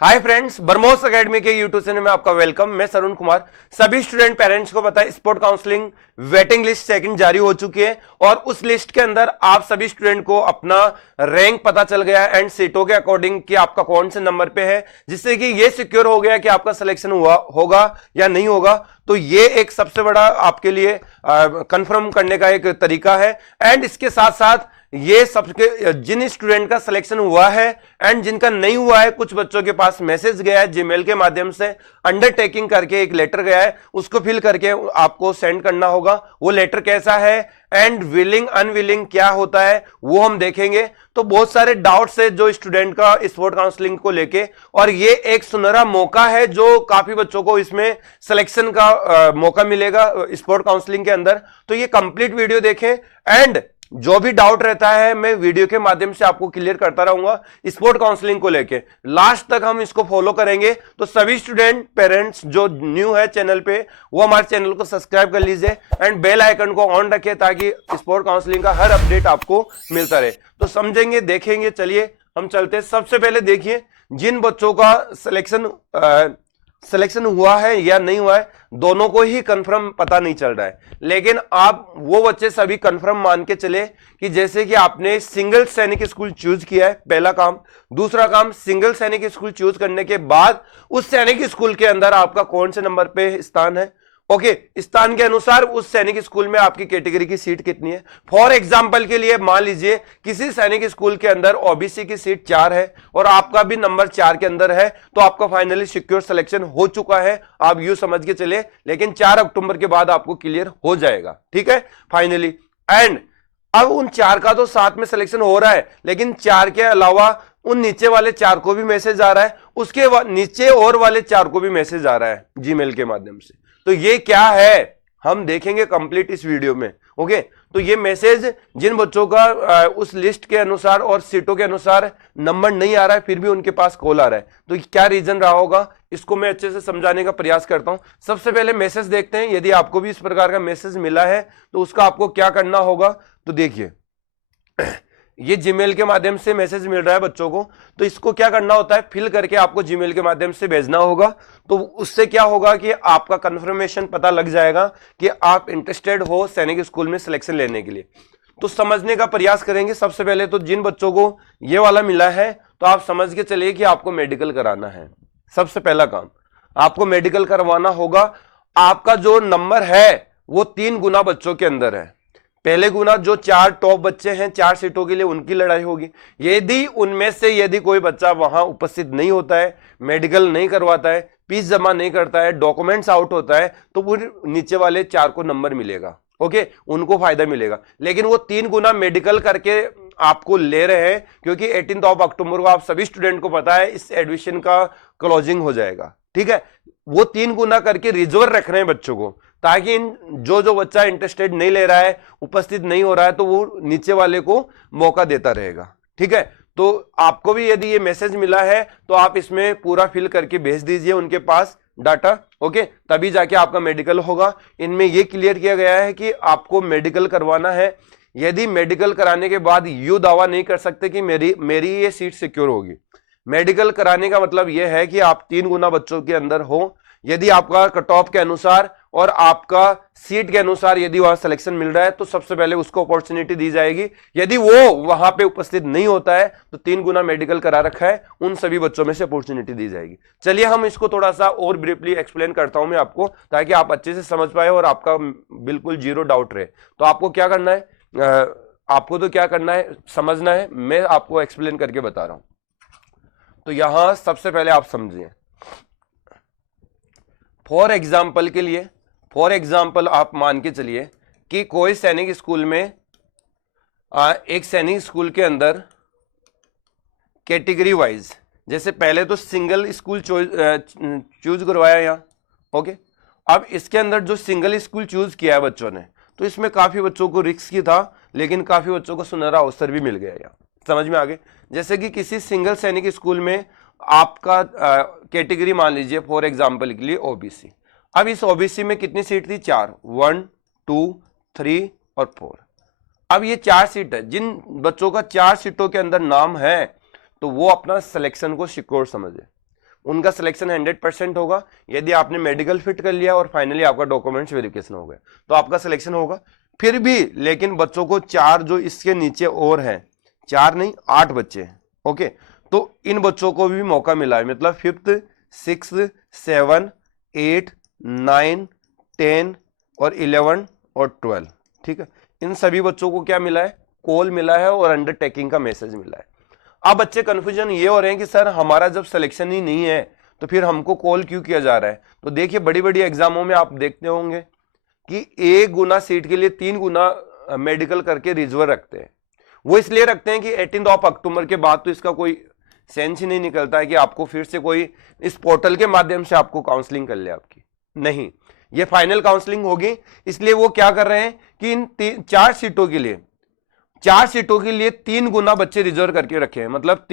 Hi friends, बरमोस academy के YouTube channel में आपका वेलकम। मैं सरुण कुमार। सभी स्टूडेंट पेरेंट्स को पता है sport counselling waiting list second जारी हो चुकी है और उस लिस्ट के अंदर आप सभी स्टूडेंट को अपना रैंक पता चल गया है एंड सीटों के अकॉर्डिंग कि आपका कौन से नंबर पे है, जिससे कि ये सिक्योर हो गया कि आपका सिलेक्शन हुआ होगा या नहीं होगा। तो ये एक सबसे बड़ा आपके लिए कंफर्म करने का एक तरीका है। एंड इसके साथ साथ ये सबके जिन स्टूडेंट का सिलेक्शन हुआ है एंड जिनका नहीं हुआ है, कुछ बच्चों के पास मैसेज गया है जीमेल के माध्यम से, अंडरटेकिंग करके एक लेटर गया है, उसको फिल करके आपको सेंड करना होगा। वो लेटर कैसा है एंड विलिंग अनविलिंग क्या होता है वो हम देखेंगे। तो बहुत सारे डाउट्स है जो स्टूडेंट का स्पोर्ट काउंसलिंग को लेके, और ये एक सुनहरा मौका है जो काफी बच्चों को इसमें सिलेक्शन का मौका मिलेगा स्पोर्ट काउंसलिंग के अंदर। तो ये कंप्लीट वीडियो देखें एंड जो भी डाउट रहता है मैं वीडियो के माध्यम से आपको क्लियर करता रहूंगा स्पोर्ट काउंसलिंग को लेके। लास्ट तक हम इसको फॉलो करेंगे। तो सभी स्टूडेंट पेरेंट्स जो न्यू है चैनल पे वो हमारे चैनल को सब्सक्राइब कर लीजिए एंड बेल आइकन को ऑन रखें ताकि स्पोर्ट काउंसलिंग का हर अपडेट आपको मिलता रहे। तो समझेंगे, देखेंगे। चलिए हम चलते हैं। सबसे पहले देखिए, जिन बच्चों का सिलेक्शन हुआ है या नहीं हुआ है, दोनों को ही कंफर्म पता नहीं चल रहा है। लेकिन आप वो बच्चे सभी कंफर्म मान के चले कि जैसे कि आपने सिंगल सैनिक स्कूल चूज किया है, पहला काम। दूसरा काम, सिंगल सैनिक स्कूल चूज करने के बाद उस सैनिक स्कूल के अंदर आपका कौन से नंबर पे स्थान है। ओके, स्थान के अनुसार उस सैनिक स्कूल में आपकी कैटेगरी की सीट कितनी है। फॉर एग्जांपल के लिए मान लीजिए किसी सैनिक स्कूल के अंदर ओबीसी की सीट 4 है और आपका भी नंबर 4 के अंदर है, तो आपका फाइनली सिक्योर सिलेक्शन हो चुका है, आप यूं समझ के चले। लेकिन 4 अक्टूबर के बाद आपको क्लियर हो जाएगा, ठीक है, फाइनली। एंड अब उन 4 का तो साथ में सिलेक्शन हो रहा है, लेकिन 4 के अलावा उन नीचे वाले 4 को भी मैसेज आ रहा है, उसके नीचे और वाले 4 को भी मैसेज आ रहा है जीमेल के माध्यम से। तो ये क्या है हम देखेंगे कंप्लीट इस वीडियो में। ओके, तो ये मैसेज जिन बच्चों का उस लिस्ट के अनुसार और सीटों के अनुसार नंबर नहीं आ रहा है फिर भी उनके पास कॉल आ रहा है, तो क्या रीजन रहा होगा, इसको मैं अच्छे से समझाने का प्रयास करता हूं। सबसे पहले मैसेज देखते हैं। यदि आपको भी इस प्रकार का मैसेज मिला है तो उसका आपको क्या करना होगा। तो देखिए, ये जीमेल के माध्यम से मैसेज मिल रहा है बच्चों को, तो इसको क्या करना होता है, फिल करके आपको जीमेल के माध्यम से भेजना होगा। तो उससे क्या होगा कि आपका कंफर्मेशन पता लग जाएगा कि आप इंटरेस्टेड हो सैनिक स्कूल में सिलेक्शन लेने के लिए। तो समझने का प्रयास करेंगे। सबसे पहले तो जिन बच्चों को ये वाला मिला है तो आप समझ के चलिए कि आपको मेडिकल कराना है। सबसे पहला काम आपको मेडिकल करवाना होगा। आपका जो नंबर है वो 3 गुना बच्चों के अंदर है। पहले गुना जो 4 टॉप बच्चे हैं 4 सीटों के लिए, उनकी लड़ाई होगी। यदि उनमें से यदि कोई बच्चा वहां उपस्थित नहीं होता है, मेडिकल नहीं करवाता है, फीस जमा नहीं करता है, डॉक्यूमेंट्स आउट होता है, तो वो नीचे वाले 4 को नंबर मिलेगा। ओके, उनको फायदा मिलेगा। लेकिन वो 3 गुना मेडिकल करके आपको ले रहे हैं क्योंकि 18 अक्टूबर को आप सभी स्टूडेंट को पता है इस एडमिशन का क्लोजिंग हो जाएगा, ठीक है। वो 3 गुना करके रिजर्व रख रहे हैं बच्चों को, ताकि जो बच्चा इंटरेस्टेड नहीं ले रहा है, उपस्थित नहीं हो रहा है, तो वो नीचे वाले को मौका देता रहेगा, ठीक है। तो आपको भी यदि ये मैसेज मिला है तो आप इसमें पूरा फिल करके भेज दीजिए उनके पास डाटा। ओके, तभी जाके आपका मेडिकल होगा। इनमें ये क्लियर किया गया है कि आपको मेडिकल करवाना है। यदि मेडिकल कराने के बाद यू दावा नहीं कर सकते कि मेरी ये सीट सिक्योर होगी। मेडिकल कराने का मतलब यह है कि आप 3 गुना बच्चों के अंदर हो। यदि आपका कट ऑफ के अनुसार और आपका सीट के अनुसार यदि वहां सिलेक्शन मिल रहा है तो सबसे पहले उसको अपॉर्चुनिटी दी जाएगी। यदि वो वहां पे उपस्थित नहीं होता है तो 3 गुना मेडिकल करा रखा है, उन सभी बच्चों में से अपॉर्चुनिटी दी जाएगी। चलिए हम इसको थोड़ा सा और ब्रीफली एक्सप्लेन करता हूं मैं आपको, ताकि आप अच्छे से समझ पाए और आपका बिल्कुल जीरो डाउट रहे। तो आपको क्या करना है, आपको तो क्या करना है, समझना है। मैं आपको एक्सप्लेन करके बता रहा हूं। तो यहां सबसे पहले आप समझिए, फॉर एग्जाम्पल आप मान के चलिए कि कोई सैनिक स्कूल में एक सैनिक स्कूल के अंदर कैटेगरी वाइज, जैसे पहले तो सिंगल स्कूल चूज करवाया यहां। ओके, अब इसके अंदर जो सिंगल स्कूल चूज किया है बच्चों ने, तो इसमें काफी बच्चों को रिस्क ही था, लेकिन काफी बच्चों को सुनहरा अवसर भी मिल गया यहाँ। समझ में आ गए। जैसे कि किसी सिंगल सैनिक स्कूल में आपका कैटेगरी मान लीजिए फॉर एग्जाम्पल के लिए ओबीसी। अब इस ओबीसी में कितनी सीट थी, 4, 1, 2, 3 और 4। अब ये 4 सीट है। जिन बच्चों का 4 सीटों के अंदर नाम है तो वो अपना सिलेक्शन को सिक्योर समझे। उनका सिलेक्शन 100% होगा। यदि आपने मेडिकल फिट कर लिया और फाइनली आपका डॉक्यूमेंट्स वेरिफिकेशन हो गया तो आपका सिलेक्शन होगा। फिर भी लेकिन बच्चों को 4 जो इसके नीचे और हैं, 4 नहीं 8 बच्चे हैं, ओके, तो इन बच्चों को भी मौका मिला है, मतलब 5th 6th 7 8 9 10 और 11 और 12, ठीक है, इन सभी बच्चों को क्या मिला है, कॉल मिला है और अंडरटेकिंग का मैसेज मिला है। अब बच्चे कंफ्यूजन ये हो रहे हैं कि सर हमारा जब सिलेक्शन ही नहीं है तो फिर हमको कॉल क्यों किया जा रहा है। तो देखिए बड़ी बड़ी एग्जामों में आप देखते होंगे कि 1 गुना सीट के लिए 3 गुना मेडिकल करके रिजर्व रखते हैं। वो इसलिए रखते हैं कि 18 अक्टूबर के बाद तो इसका कोई सेंस ही नहीं निकलता है कि आपको फिर से कोई इस पोर्टल के माध्यम से आपको काउंसलिंग कर ले आपकी, नहीं, ये फाइनल काउंसलिंग होगी। इसलिए वो क्या कर रहे हैं कि इन 4 सीटों के लिए 3 गुना बच्चे रिजर्व करके रखे हैं, मतलब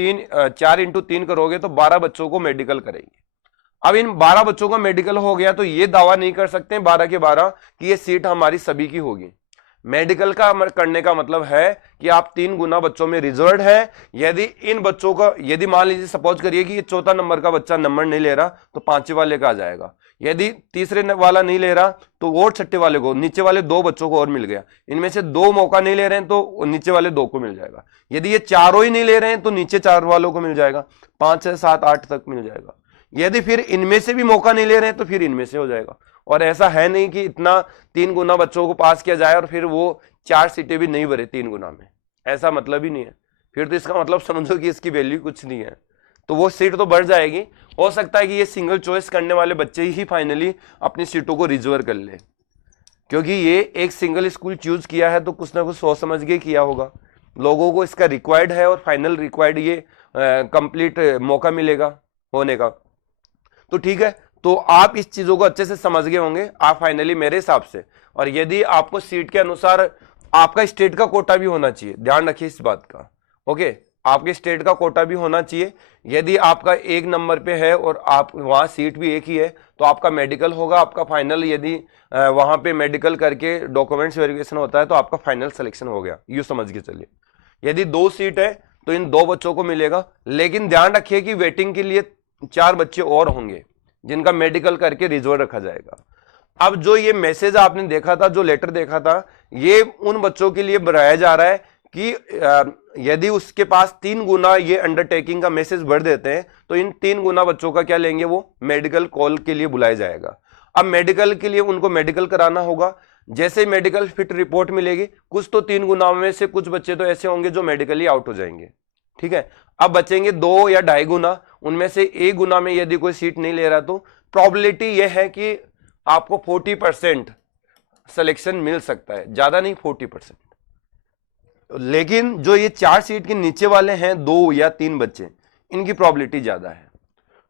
4 × 3 करोगे तो 12 बच्चों को मेडिकल करेंगे। अब इन 12 बच्चों का मेडिकल हो गया तो ये दावा नहीं कर सकते 12 के 12 कि ये सीट हमारी सभी की होगी। मेडिकल का करने का मतलब है कि आप 3 गुना बच्चों में रिजर्व है। यदि इन बच्चों का, यदि मान लीजिए सपोज करिए कि ये 4था नंबर का बच्चा नंबर नहीं ले रहा तो 5वें वाले का आ जाएगा, यदि 3रे वाला नहीं ले रहा तो और 6ठे वाले को, नीचे वाले 2 बच्चों को और मिल गया। इनमें से 2 मौका नहीं ले रहे हैं तो नीचे वाले 2 को मिल जाएगा। यदि ये चारों ही नहीं ले रहे हैं तो नीचे 4 वालों को मिल जाएगा, 5 6 7 8 तक मिल जाएगा। यदि फिर इनमें से भी मौका नहीं ले रहे हैं तो फिर इनमें से हो जाएगा। और ऐसा है नहीं कि इतना 3 गुना बच्चों को पास किया जाए और फिर वो 4 सीटें भी नहीं भरे 3 गुना में, ऐसा मतलब ही नहीं है। फिर तो इसका मतलब समझो कि इसकी वैल्यू कुछ नहीं है, तो वो सीट तो बढ़ जाएगी। हो सकता है कि ये सिंगल चॉइस करने वाले बच्चे ही फाइनली अपनी सीटों को रिजर्व कर ले, क्योंकि ये एक सिंगल स्कूल चूज किया है तो कुछ ना कुछ सोच समझ के किया होगा। लोगों को इसका रिक्वायर्ड है और फाइनल रिक्वायर्ड ये कंप्लीट मौका मिलेगा होने का। तो ठीक है, तो आप इस चीजों को अच्छे से समझ गए होंगे आप फाइनली मेरे हिसाब से। और यदि आपको सीट के अनुसार आपका स्टेट का कोटा भी होना चाहिए, ध्यान रखिए इस बात का, ओके, आपके स्टेट का कोटा भी होना चाहिए। यदि आपका 1 नंबर पे है और आप वहां सीट भी एक ही है तो आपका मेडिकल होगा, आपका फाइनल, यदि वहां पे मेडिकल करके डॉक्यूमेंट्स वेरिफिकेशन होता है तो आपका फाइनल सिलेक्शन हो गया, यूं समझ के चलिए। यदि 2 सीट है तो इन 2 बच्चों को मिलेगा, लेकिन ध्यान रखिए कि वेटिंग के लिए 4 बच्चे और होंगे जिनका मेडिकल करके रिजर्व रखा जाएगा। अब जो ये मैसेज आपने देखा था, जो लेटर देखा था, ये उन बच्चों के लिए बनाया जा रहा है कि यदि उसके पास 3 गुना ये अंडरटेकिंग का मैसेज भर देते हैं तो इन 3 गुना बच्चों का क्या लेंगे, वो मेडिकल कॉल के लिए बुलाया जाएगा। अब मेडिकल के लिए उनको मेडिकल कराना होगा। जैसे मेडिकल फिट रिपोर्ट मिलेगी, कुछ तो 3 गुना में से कुछ बच्चे तो ऐसे होंगे जो मेडिकली आउट हो जाएंगे, ठीक है। अब बचेंगे 2 या 2.5 गुना, उनमें से 1 गुना में यदि कोई सीट नहीं ले रहा तो प्रोबेबिलिटी यह है कि आपको 40% सिलेक्शन मिल सकता है, ज्यादा नहीं 40%। लेकिन जो ये 4 सीट के नीचे वाले हैं, 2 या 3 बच्चे, इनकी प्रोबेबिलिटी ज्यादा है,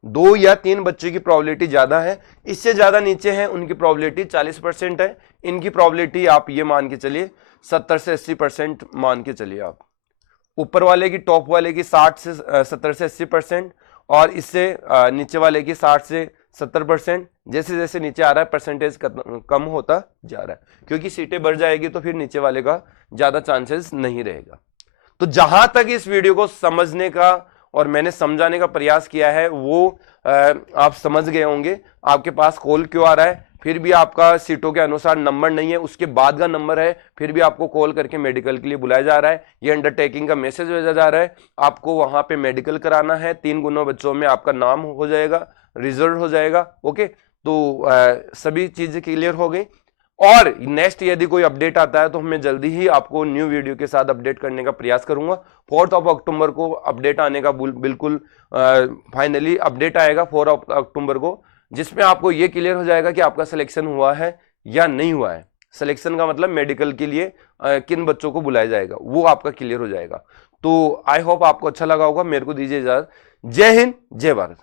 2 या 3 बच्चे की प्रोबेबिलिटी ज्यादा है। इससे ज्यादा नीचे हैं उनकी प्रोबेबिलिटी 40% है, इनकी प्रोबेबिलिटी आप ये मान के चलिए 70 से 80% मान के चलिए आप। ऊपर वाले की, टॉप वाले की 70 से 80% और इससे नीचे वाले की 60 से 70%। जैसे जैसे नीचे आ रहा है परसेंटेज कम होता जा रहा है, क्योंकि सीटें बढ़ जाएगी तो फिर नीचे वाले का ज्यादा चांसेस नहीं रहेगा। तो जहां तक इस वीडियो को समझने का और मैंने समझाने का प्रयास किया है वो आप समझ गए होंगे। आपके पास कॉल क्यों आ रहा है, फिर भी आपका सीटों के अनुसार नंबर नहीं है, उसके बाद का नंबर है, फिर भी आपको कॉल करके मेडिकल के लिए बुलाया जा रहा है, ये अंडरटेकिंग का मैसेज भेजा जा रहा है, आपको वहां पे मेडिकल कराना है, 3 गुना बच्चों में आपका नाम हो जाएगा, रिजर्व हो जाएगा, ओके। तो सभी चीजें क्लियर हो गई। और नेक्स्ट यदि कोई अपडेट आता है तो मैं जल्दी ही आपको न्यू वीडियो के साथ अपडेट करने का प्रयास करूंगा। 4 अक्टूबर को अपडेट आने का बिल्कुल फाइनली अपडेट आएगा 4 अक्टूबर को, जिसमें आपको ये क्लियर हो जाएगा कि आपका सिलेक्शन हुआ है या नहीं हुआ है। सिलेक्शन का मतलब मेडिकल के लिए किन बच्चों को बुलाया जाएगा वो आपका क्लियर हो जाएगा। तो आई होप आपको अच्छा लगा होगा। मेरे को दीजिए इजाजत। जय हिंद, जय भारत।